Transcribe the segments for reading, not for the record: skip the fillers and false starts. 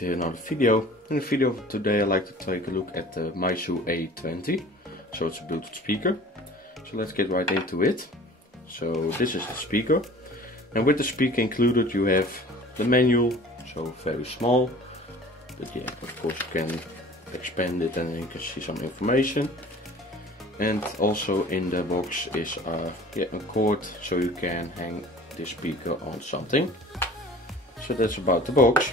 to another video. In the video of today I'd like to take a look at the MEIZU A20. So it's a Bluetooth speaker. So let's get right into it. So this is the speaker. And with the speaker included you have the manual, so very small. But yeah, of course you can expand it and you can see some information. And also in the box is a cord, so you can hang this speaker on something. So that's about the box.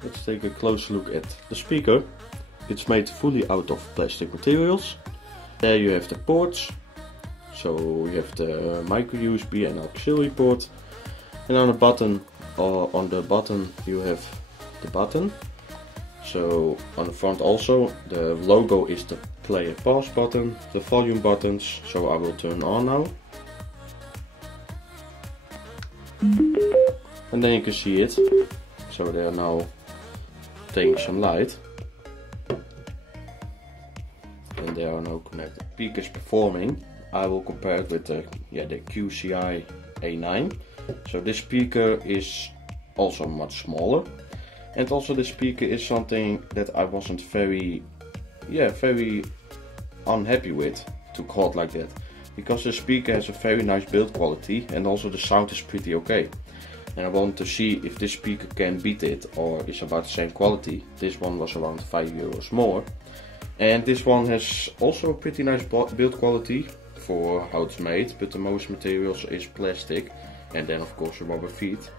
Let's take a close look at the speaker. It's made fully out of plastic materials. There you have the ports. So you have the micro USB and auxiliary port. And on the button, you have the button. So on the front also the logo is the play and pause button, the volume buttons. So I will turn on now. And then you can see it. So they are now taking some light. And they are now connected. The speaker is performing. I will compare it with the QCI A9. So this speaker is also much smaller. And also the speaker is something that I wasn't very unhappy with, to call it like that. Because the speaker has a very nice build quality and also the sound is pretty okay. And I want to see if this speaker can beat it or is about the same quality. This one was around €5 more. And this one has also a pretty nice build quality for how it's made, but the most materials is plastic and then of course rubber feet.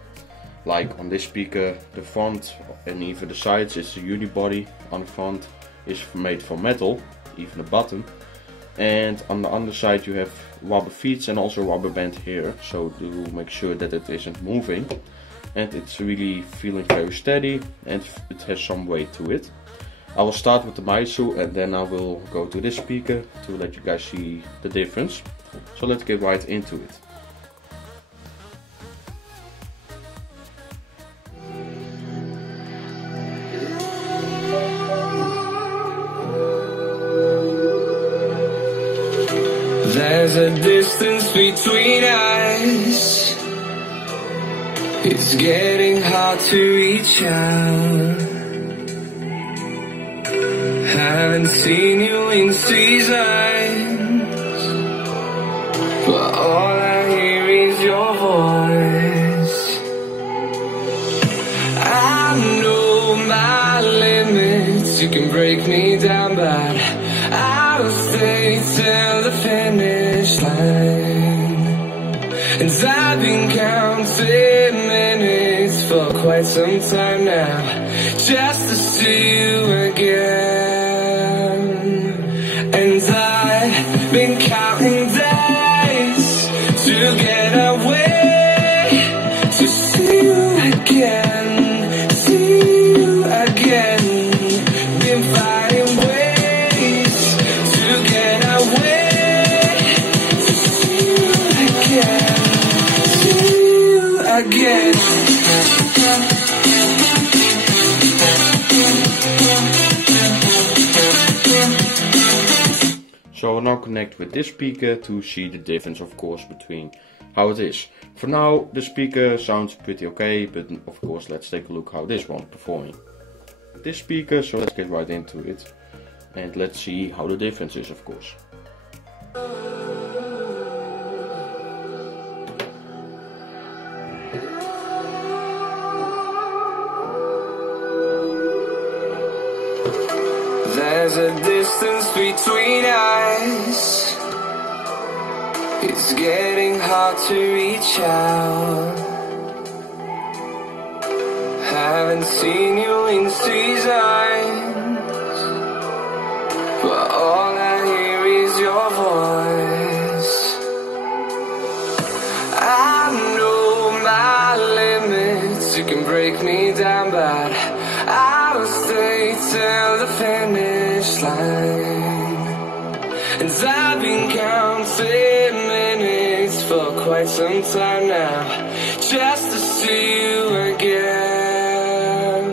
Like on this speaker, the front and even the sides is the unibody. On the front is made from metal, even the button. And on the underside you have rubber feet and also rubber band here, so to make sure that it isn't moving. And it's really feeling very steady and it has some weight to it. I will start with the MEIZU and then I will go to this speaker to let you guys see the difference. So let's get right into it. There's a distance between us. It's getting hard to reach out. Haven't seen you in seasons, but all I hear is your voice. I know my limits. You can break me down, but I will stay till the finish line. And I've been counting minutes for quite some time now, just to see you again. And I've been counting days to get away, to see you again, see you again. Been finding ways to get away, to see you again, see you again. So I'll now connect with this speaker to see the difference, of course, between how it is. For now the speaker sounds pretty okay, but of course let's take a look how this one's performing. This speaker, so let's get right into it and let's see how the difference is, of course. There's a distance between us. It's getting hard to reach out. Haven't seen you in seasons, but all I hear is your voice. I know my limits. You can break me down, but I will stay till the finish line. And I've been counting minutes for quite some time now, just to see you again.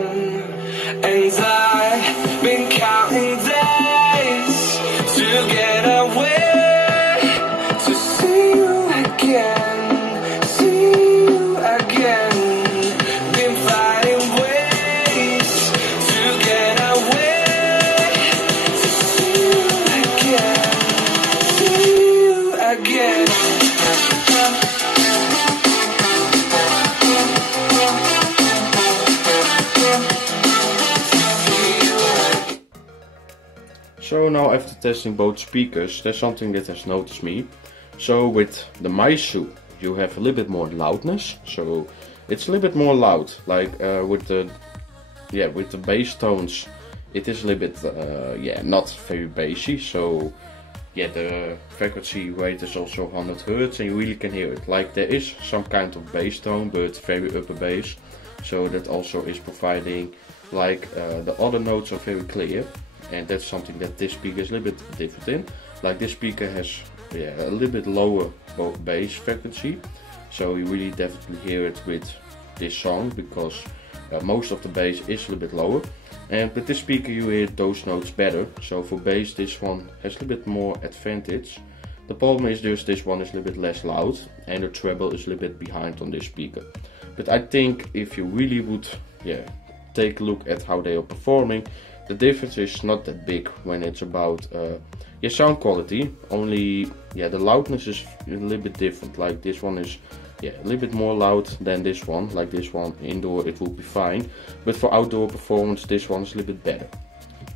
And I've been counting days to get away, to see you again, see you again. Been finding ways now, after testing both speakers, there's something that has noticed me. So with the MEIZU, you have a little bit more loudness, so it's a little bit more loud. Like with the bass tones, it is a little bit not very bassy. So yeah, the frequency rate is also 100 Hz, and you really can hear it. Like there is some kind of bass tone, but very upper bass. So that also is providing, like the other notes are very clear, and that's something that this speaker is a little bit different in. Like this speaker has a little bit lower bass frequency, so you really definitely hear it with this song, because most of the bass is a little bit lower, and with this speaker you hear those notes better. So for bass, this one has a little bit more advantage. The problem is just this one is a little bit less loud, and the treble is a little bit behind on this speaker. But I think if you really would take a look at how they are performing, the difference is not that big when it's about sound quality. Only the loudness is a little bit different. Like this one is a little bit more loud than this one. Like this one indoor it will be fine, but for outdoor performance this one is a little bit better.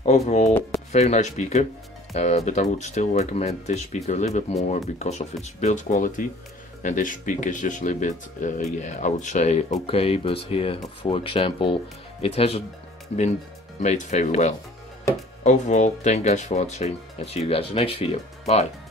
Overall, very nice speaker, but I would still recommend this speaker a little bit more because of its build quality. And this speaker is just a little bit, I would say okay, but here, for example, it hasn't been made very well. Overall, thank you guys for watching, and see you guys in the next video. Bye!